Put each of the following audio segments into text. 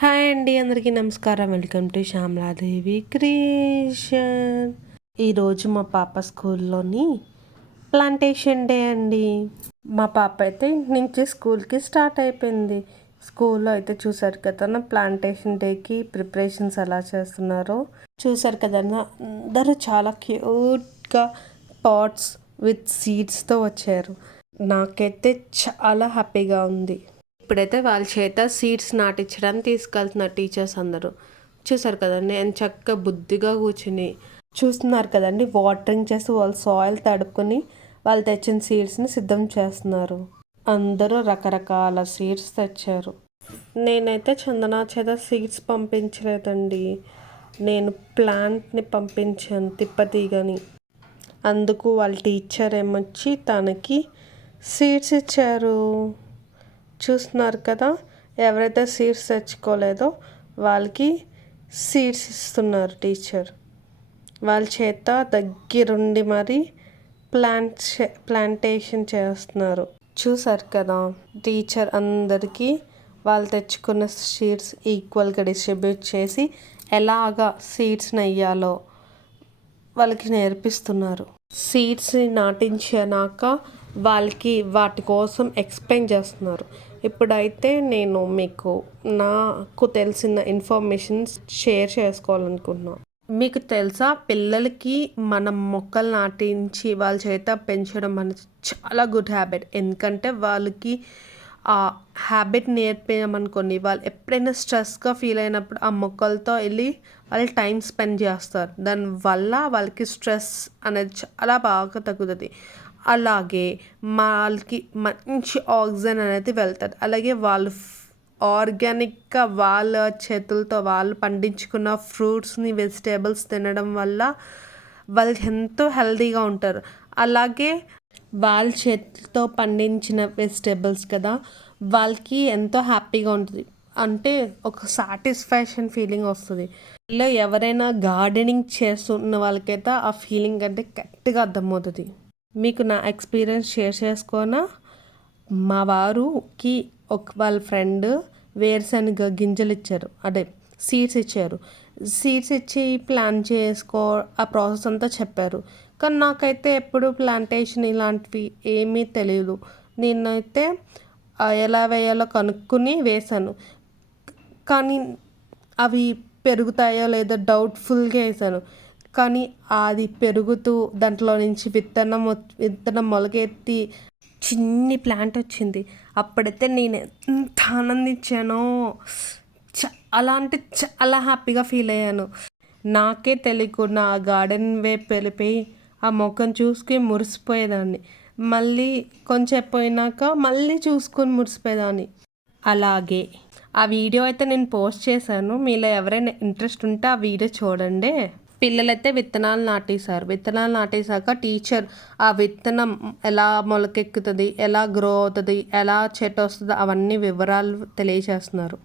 Hi అండి, అందరికీ నమస్కారం. Welcome to Shyamala Devi creation. ఈరోజు మా పాప స్కూల్లోని ప్లాంటేషన్ డే అండి. మా పాప అయితే ఇంటి నుంచి స్కూల్కి స్టార్ట్ అయిపోయింది. స్కూల్లో అయితే చూసారు కదా ప్లాంటేషన్ డేకి ప్రిపరేషన్స్ ఎలా చేస్తున్నారో చూసారు కదా. అందరూ చాలా క్యూట్గా పాట్స్ విత్ సీడ్స్తో వచ్చారు. నాకైతే చాలా హ్యాపీగా ఉంది. ఇప్పుడైతే వాళ్ళ చేత సీడ్స్ నాటించడానికి తీసుకెళ్తున్నారు టీచర్స్ అందరూ. చూసారు కదండి, నేను చక్కగా బుద్ధిగా కూర్చుని చూస్తున్నారు కదండి. వాటరింగ్ చేసి వాళ్ళు సాయిల్ తడుపుకొని వాళ్ళు తెచ్చిన సీడ్స్ని సిద్ధం చేస్తున్నారు. అందరూ రకరకాల సీడ్స్ తెచ్చారు. నేనైతే చందన చేత సీడ్స్ పంపించలేదండి, నేను ప్లాంట్ని పంపించాను, తిప్పతీగని. అందుకు వాళ్ళ టీచర్ ఏమొచ్చి తనకి సీడ్స్ ఇచ్చారు. చూస్తున్నారు కదా, ఎవరైతే సీడ్స్ తెచ్చుకోలేదో వాళ్ళకి సీడ్స్ ఇస్తున్నారు టీచర్. వాళ్ళ చేత దగ్గరుండి మరి ప్లాంటేషన్ చేస్తున్నారు. చూసారు కదా, టీచర్ అందరికీ వాళ్ళు తెచ్చుకున్న సీడ్స్ ఈక్వల్గా డిస్ట్రిబ్యూట్ చేసి ఎలాగా సీడ్స్ నెయ్యాలో వాళ్ళకి నేర్పిస్తున్నారు. సీడ్స్ని నాటించాక వాళ్ళకి వాటి కోసం ఎక్స్ప్లెయిన్ చేస్తున్నారు. ఇప్పుడైతే నేను మీకు నాకు తెలిసిన ఇన్ఫర్మేషన్స్ షేర్ చేసుకోవాలనుకుంటున్నాను. మీకు తెలుసా, పిల్లలకి మనం మొక్కలు నాటించి వాళ్ళ చేత పెంచడం అనేది చాలా గుడ్ హ్యాబిట్. ఎందుకంటే వాళ్ళకి ఆ హ్యాబిట్ నేర్పామనుకోండి, వాళ్ళు ఎప్పుడైనా స్ట్రెస్గా ఫీల్ అయినప్పుడు ఆ మొక్కలతో వెళ్ళి వాళ్ళు టైం స్పెండ్ చేస్తారు. దానివల్ల వాళ్ళకి స్ట్రెస్ అనేది చాలా బాగా తగ్గుతుంది. అలాగే వాళ్ళకి మంచి ఆక్సిజన్ అనేది వెళ్తుంది. అలాగే వాళ్ళు ఆర్గానిక్గా వాళ్ళ చేతులతో వాళ్ళు పండించుకున్న ఫ్రూట్స్ని వెజిటేబుల్స్ తినడం వల్ల వాళ్ళు ఎంతో హెల్తీగా ఉంటారు. అలాగే వాళ్ళ చేతితో పండించిన వెజిటేబుల్స్ కదా, వాళ్ళకి ఎంతో హ్యాపీగా ఉంటుంది. అంటే ఒక సాటిస్ఫాక్షన్ ఫీలింగ్ వస్తుంది. ఇలా ఎవరైనా గార్డెనింగ్ చేస్తున్న వాళ్ళకైతే ఆ ఫీలింగ్ అంటే గట్టిగా అర్థమవుతుంది. మీకు నా ఎక్స్పీరియన్స్ షేర్ చేసుకోనా? మా వారుకి వాళ్ళ ఫ్రెండ్ వేరుశనగ గింజలు ఇచ్చారు, అదే సీడ్స్ ఇచ్చారు. సీడ్స్ ఇచ్చి ప్లాన్ చేసుకో ఆ ప్రాసెస్ అంతా చెప్పారు. కానీ నాకైతే ఎప్పుడు ప్లాంటేషన్ ఇలాంటివి ఏమీ తెలియదు. నేనైతే ఎలా వేయాలో కనుక్కొని వేశాను, కానీ అవి పెరుగుతాయో లేదో డౌట్ఫుల్గా వేసాను. కానీ అది పెరుగుతూ దాంట్లో నుంచి విత్తనం మొలకెత్తి చిన్ని ప్లాంట్ వచ్చింది. అప్పుడైతే నేను ఎంత ఆనందించానో, చాలా అంటే చాలా హ్యాపీగా ఫీల్ అయ్యాను. నాకే తెలియకుండా ఆ గార్డెన్ వైపు వెళ్ళిపోయి ఆ మొక్కను చూసుకొని మురిసిపోయేదాన్ని. మళ్ళీ కొంచెం పోయినాక మళ్ళీ చూసుకొని మురిసిపోయేదాన్ని. అలాగే ఆ వీడియో అయితే నేను పోస్ట్ చేశాను. మీలో ఎవరైనా ఇంట్రెస్ట్ ఉంటే ఆ వీడియో చూడండి. పిల్లలైతే విత్తనాలు నాటేశాక టీచర్ ఆ విత్తనం ఎలా మొలకెక్కుతుంది, ఎలా గ్రో అవుతుంది, ఎలా చెట్టు వస్తుంది, అవన్నీ వివరాలు తెలియజేస్తున్నారు.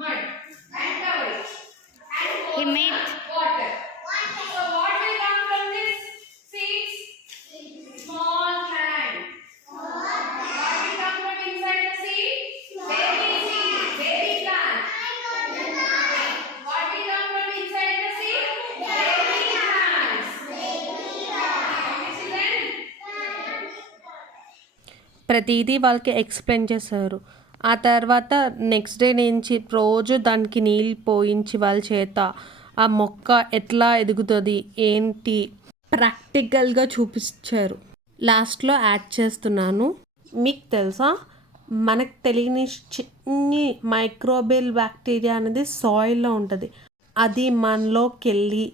Mud and cover it and he made water. So what will come from this seeds? Small plant. What will come from inside the seed? Baby seed, baby plant. What will come from inside the seed? Baby plants. ప్రతిదీ వాళ్ళకి explain చేశారు. ఆ తర్వాత next day నుంచి రోజు దానికి నీళ్ళు పోయించి వాళ్ళ చేత ఆ మొక్క ఎట్లా ఎదుగుతుంది ఏంటి ప్రాక్టికల్గా చూపించారు. లాస్ట్లో యాడ్ చేస్తున్నాను. మీకు తెలుసా, మనకు తెలియని చిన్ని మైక్రోబియల్ బ్యాక్టీరియా అనేది సాయిల్లో ఉంటుంది. అది మనలోకి వెళ్ళి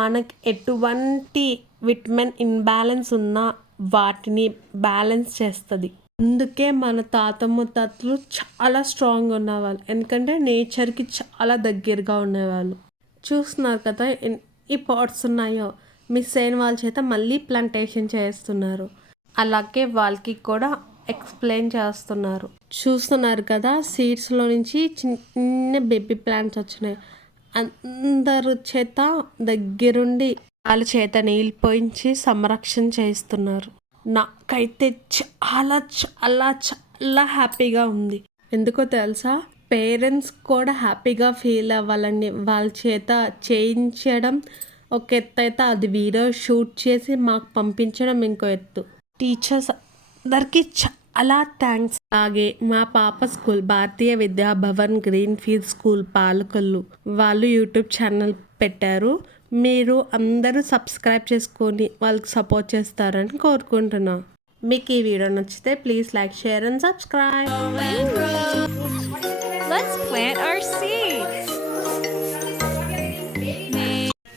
మనకు ఎటువంటి విటమిన్ ఇన్బ్యాలెన్స్ ఉన్నా వాటిని బ్యాలెన్స్ చేస్తుంది. అందుకే మన తాత ముత్తాతలు చాలా స్ట్రాంగ్గా ఉన్నవాళ్ళు, ఎందుకంటే నేచర్కి చాలా దగ్గరగా ఉండేవాళ్ళు. చూస్తున్నారు కదా ఈ పాట్స్ ఉన్నాయో, మిస్ అయిన వాళ్ళ చేత మళ్ళీ ప్లాంటేషన్ చేస్తున్నారు. అలాగే వాళ్ళకి కూడా ఎక్స్ప్లెయిన్ చేస్తున్నారు. చూస్తున్నారు కదా, సీడ్స్లో నుంచి చిన్న బేబీ ప్లాంట్స్ వచ్చినాయి. అందరు చేత దగ్గరుండి వాళ్ళ చేత నీళ్ళు పోయించి సంరక్షణ చేస్తున్నారు. నాకైతే చాలా చాలా చాలా హ్యాపీగా ఉంది. ఎందుకో తెలుసా, పేరెంట్స్ కూడా హ్యాపీగా ఫీల్ అవ్వాలని వాళ్ళ చేత చేయించడం ఒక ఎత్తు అయితే, అది వీడియో షూట్ చేసి మాకు పంపించడం ఇంకో ఎత్తు. టీచర్స్ అందరికీ చాలా థ్యాంక్స్. అలాగే మా పాప స్కూల్ భారతీయ విద్యా Bhavan green field school Palakollu వాళ్ళు యూట్యూబ్ ఛానల్ పెట్టారు. మీరు అందరూ సబ్స్క్రైబ్ చేసుకొని వాళ్ళకి సపోర్ట్ చేస్తారని కోరుకుంటున్నాను. మీకు ఈ వీడియో నచ్చితే please like, share and subscribe. Let's plant our seeds.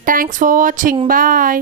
Thanks for watching. Bye.